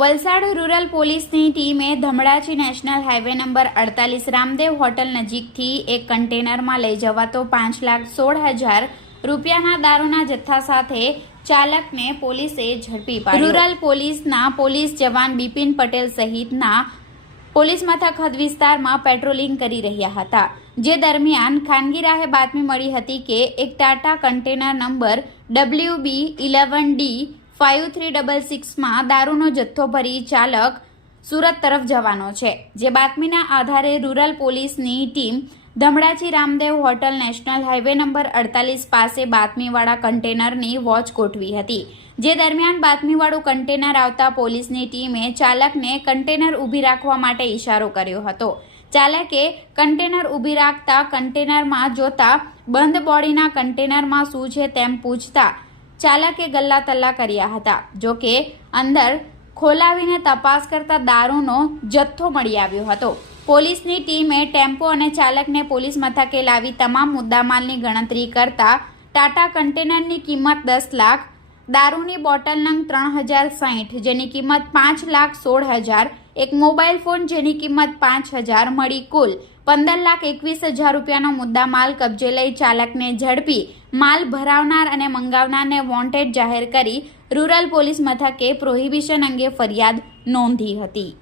Valsad rural પોલીસની ટીમે Dhamdachi national highway number 48 Ramdev hotel નજીકથી એક કન્ટેનરમાં લઈ જવાતો 5,16,000 રૂપિયાના દારૂના જથ્થા સાથે ચાલકને પોલીસે ઝડપી પાડ્યો। રૂરલ પોલીસના પોલીસ જવાન બિપિન પટેલ સહિતના પોલીસ મથક હદ વિસ્તારમાં પેટ્રોલિંગ કરી રહ્યા હતા, જે દરમિયાન ખાનગી રાહે બાતમી મળી હતી કે એક ટાટા કન્ટેનર નંબર WB11D 5366 માં દારૂનો જથ્થો ભરી ચાલક સુરત તરફ જવાનો છે। જે બાતમીના આધારે રૂરલ પોલીસની team Dhamdachi Ramdev hotel national highway number 48 પાસે બાતમીવાળા કન્ટેનરની વોચ ગોઠવી હતી। જે દરમિયાન બાતમીવાળું કન્ટેનર આવતા પોલીસની ટીમે ચાલકને કન્ટેનર ઊભી રાખવા માટે ઇશારો કર્યો હતો। ચાલકે કન્ટેનર ઊભી રાખતા કન્ટેનરમાં જોતા બંધ બોડીના કન્ટેનરમાં શું છે તેમ પૂછતા ચાલકે ગલ્લા તલ્લા કર્યા હતા। જો કે અંદર ખોલાવીને તપાસ કરતા દારૂનો જથ્થો મળી આવ્યો હતો। પોલીસની ટીમે ટેમ્પો અને ચાલકને પોલીસ મથકે લાવી તમામ મુદ્દામાલની ગણતરી કરતા ટાટા કન્ટેનરની કિંમત 10 લાખ, દારૂની બોટલ નંગ 3060 જેની કિંમત 5,16,000, એક મોબાઈલ ફોન જેની કિંમત 5,000 મળી કુલ 15,21,000 રૂપિયાનો મુદ્દામાલ કબજે લઈ ચાલકને ઝડપી માલ ભરાવનાર અને મંગાવનારને વોન્ટેડ જાહેર કરી રૂરલ પોલીસ મથકે પ્રોહિબિશન અંગે ફરિયાદ નોંધી હતી।